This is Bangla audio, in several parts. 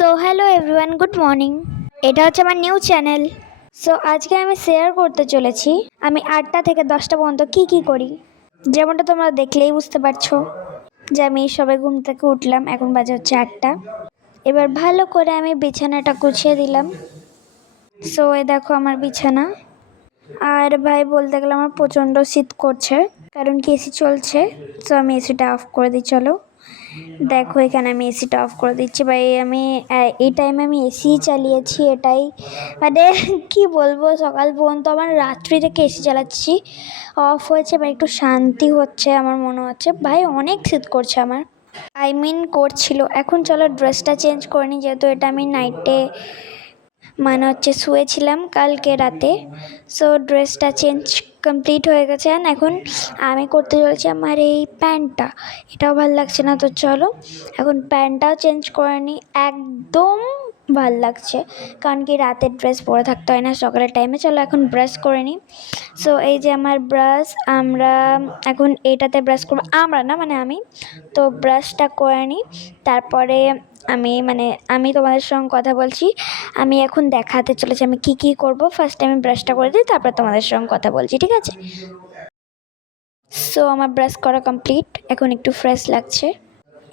So hello everyone, good morning. এটা হচ্ছে আমার নিউ চ্যানেল। সো আজকে আমি শেয়ার করতে চলেছি আমি 8টা থেকে 10টা পর্যন্ত কি করি। যেমনটা তোমরা দেখলেই বুঝতে পারছো যে আমি সবে ঘুম থেকে উঠলাম, এখন বাজে হচ্ছে 8টা। এবার ভালো করে আমি বিছানাটা গুছিয়ে দিলাম। সো এ দেখো আমার বিছানা। আর ভাই বলতে গেলে আমার প্রচণ্ড শীত করছে, কারণ কি এসি চলছে। সো আমি এসিটা অফ করে দিই। চলো দেখো, এখানে আমি এসিটা অফ করে দিচ্ছি। ভাই আমি এই টাইমে আমি এসি চালিয়েছি, এটাই মানে কি বলবো, সকাল পর্যন্ত আমার রাত্রি থেকে এসি চালাচ্ছি, অফ হয়েছে বা একটু শান্তি হচ্ছে আমার মনে হচ্ছে। ভাই অনেক শীত করছে আমার, করছিল। এখন চলো ড্রেসটা চেঞ্জ করে নিই, যেহেতু এটা আমি নাইটে মানে হচ্ছে শুয়েছিলাম কালকে রাতে। সো ড্রেসটা চেঞ্জ কমপ্লিট হয়ে গেছে। অ্যান্ড এখন আমি করতে চলেছি আমার এই প্যান্টটা, এটাও ভালো লাগছে না। তো চলো এখন প্যান্টটাও চেঞ্জ করে নিই। একদম ভাল লাগছে, কারণ কি রাতের ড্রেস পরে থাকতে হয় না সকালের টাইমে। চলো এখন ব্রাশ করে নিই। সো এই যে আমার ব্রাশ, আমরা এখন এটাতে ব্রাশ করবো, আমরা না মানে আমি। তো ব্রাশটা করে নিই, তারপরে আমি তোমাদের সঙ্গে কথা বলছি। আমি এখন দেখাতে চলেছি আমি কি করব। ফার্স্টে আমি ব্রাশটা করে দিই, তারপর তোমাদের সঙ্গে কথা বলছি, ঠিক আছে? সো আমার ব্রাশ করা কমপ্লিট, এখন একটু ফ্রেশ লাগছে।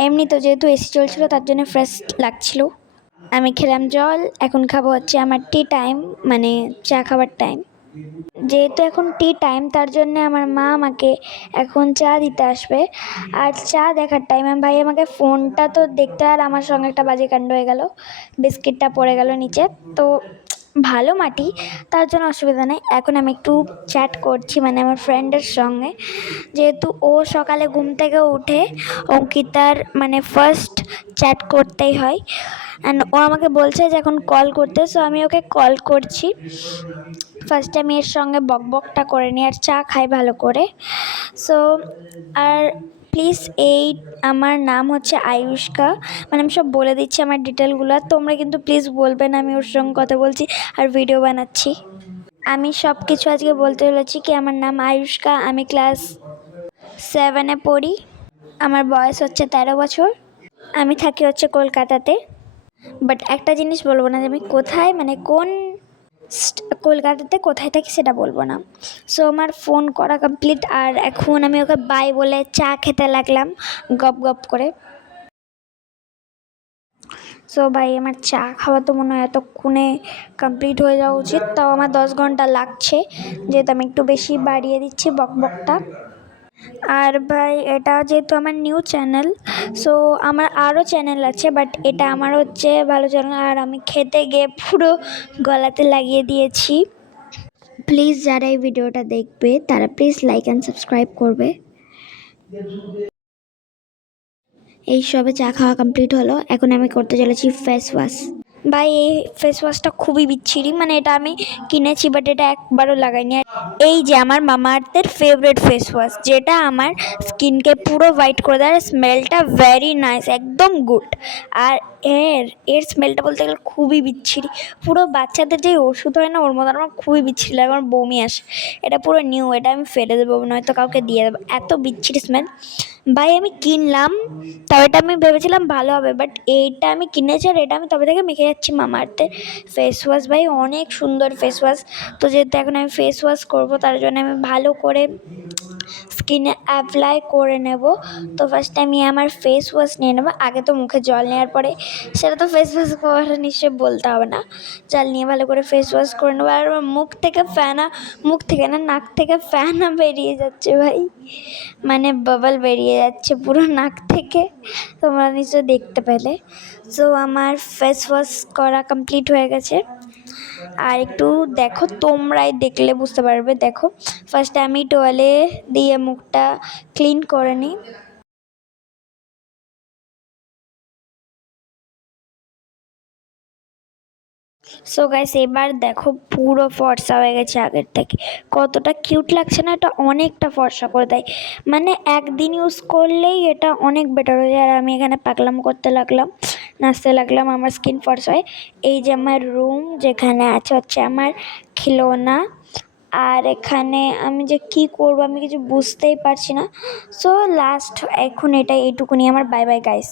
এমনি তো যেহেতু এসি চলছিল তার জন্য ফ্রেশ লাগছিল। আমি খেলাম জল, এখন খাবো হচ্ছে আমার টি টাইম, মানে চা খাবার টাইম। যেহেতু এখন টি টাইম, তার জন্যে আমার মা আমাকে এখন চা দিতে আসবে। আর চা দেখার টাইম ভাই আমাকে ফোনটা তো দেখতে, আর আমার সঙ্গে একটা বাজে কাণ্ড হয়ে গেল, বিস্কিটটা পড়ে গেল নিচে। তো ভালো মাটি, তার জন্য অসুবিধা নেই। এখন আমি একটু চ্যাট করছি মানে আমার ফ্রেন্ডের সঙ্গে, যেহেতু ও সকালে ঘুম থেকে উঠে অঙ্কিতার মানে ফার্স্ট চ্যাট করতেই হয়। অ্যান্ড ও আমাকে বলছে যে এখন কল করতে। সো আমি ওকে কল করছি। ফার্স্টে আমি এর সঙ্গে বকবকটা করে নিই আর চা খাই ভালো করে। সো আর প্লিজ, এই আমার নাম হচ্ছে আয়ুষ্কা, মানে আমি সব বলে দিচ্ছি আমার ডিটেলগুলো। তোমরা কিন্তু প্লিজ বলবেন আমি ওর সঙ্গে কথা বলছি আর ভিডিও বানাচ্ছি। আমি সব কিছু আজকে বলতে চলেছি কি আমার নাম আয়ুষ্কা, আমি ক্লাস 7-এ পড়ি, আমার বয়স হচ্ছে 13 বছর, আমি থাকি হচ্ছে কলকাতাতে। বাট একটা জিনিস বলবো না যে আমি কোথায়, মানে কোন কলকাতাতে কোথায় থাকি সেটা বলবো না। সো আমার ফোন করা কমপ্লিট, আর এখন আমি ওকে বাই বলে চা খেতে লাগলাম গপ গপ করে। সো ভাই আমার চা খাওয়া তো মনে হয় এতক্ষণে কমপ্লিট হয়ে যাওয়া উচিত, তাও আমার 10 ঘন্টা লাগছে, যেহেতু আমি একটু বেশি বাড়িয়ে দিচ্ছি বকবকটা। আর ভাই এটা যেহেতু আমার নিউ চ্যানেল, সো আমার আরও চ্যানেল আছে, বাট এটা আমার হচ্ছে ভালো চ্যানেল। আর আমি খেতে গিয়ে পুরো গলাতে লাগিয়ে দিয়েছি। প্লিজ যারা এই ভিডিওটা দেখবে তারা প্লিজ লাইক অ্যান্ড সাবস্ক্রাইব করবে। এই সবে চা খাওয়া কমপ্লিট হলো, এখন আমি করতে চলেছি ফেস ওয়াশ। ভাই এই ফেস ওয়াশটা খুবই বিচ্ছিরি, মানে এটা আমি কিনেছি বাট এটা একবারও লাগাইনি। আর এই যে আমার মামা আর্থের ফেভারিট ফেস ওয়াশ, যেটা আমার স্কিনকে পুরো হোয়াইট করে দেয়। আর স্মেলটা ভেরি নাইস, একদম গুড। আর এর স্মেলটা বলতে গেলে খুবই বিচ্ছিরি, পুরো বাচ্চাদের যে ওষুধ হয় না ওর মতো আমার খুবই বিচ্ছিরি লাগে, আমার বমি আসে। এটা পুরো নিউ, এটা আমি ফেলে দেবো, নয়তো কাউকে দিয়ে দেবো, এত বিচ্ছিরি স্মেল। ভাই আমি কিনলাম, তাও এটা আমি ভেবেছিলাম ভালো হবে, বাট এইটা আমি কিনেছি আর এটা আমি তবে থেকে মেখে যাচ্ছি মামা আর্থের ফেস ওয়াশ। ভাই অনেক সুন্দর ফেস ওয়াশ। তো যেহেতু এখন আমি ফেস ওয়াশ করবো, তার জন্য আমি ভালো করে স্কিনে অ্যাপ্লাই করে নেব। তো ফার্স্টে আমি আমার ফেস ওয়াশ নিয়ে নেবো, আগে তো মুখে জল নেওয়ার পরে সেটা তো ফেস ওয়াশ করার নিশ্চয়ই বলতে হবে না। জল নিয়ে ভালো করে ফেস ওয়াশ করে নেবো। আর আমার মুখ থেকে না নাক থেকে ফ্যানা বেরিয়ে যাচ্ছে ভাই, মানে বাবল বেরিয়ে যাচ্ছে পুরো নাক থেকে, তোমরা নিশ্চয়ই দেখতে পেলে। সো আমার ফেস ওয়াশ করা কমপ্লিট হয়ে গেছে। আর একটু দেখো, তোমরাই দেখলে বুঝতে পারবে। দেখো ফার্স্টে আমি টোয়ালে দিয়ে মুখটা ক্লিন করে নিই। সো গাইস এবার দেখো পুরো ফর্সা হয়ে গেছে আগের থেকে, কতটা কিউট লাগছে না? এটা অনেকটা ফর্সা করে দেয়, মানে একদিন ইউজ করলেই এটা অনেক বেটার হয়ে যায়। আর আমি এখানে পাগলাম করতে লাগলাম, নাচতে লাগলাম, আমার স্কিন ফর্সা হয়। এই যে আমার রুম, যেখানে আছে হচ্ছে আমার খিলৌনা। আর এখানে আমি যে কি করবো আমি কিছু বুঝতেই পারছি না। সো লাস্ট এখন এইটুকুনি আমার, বাই বাই গাইস।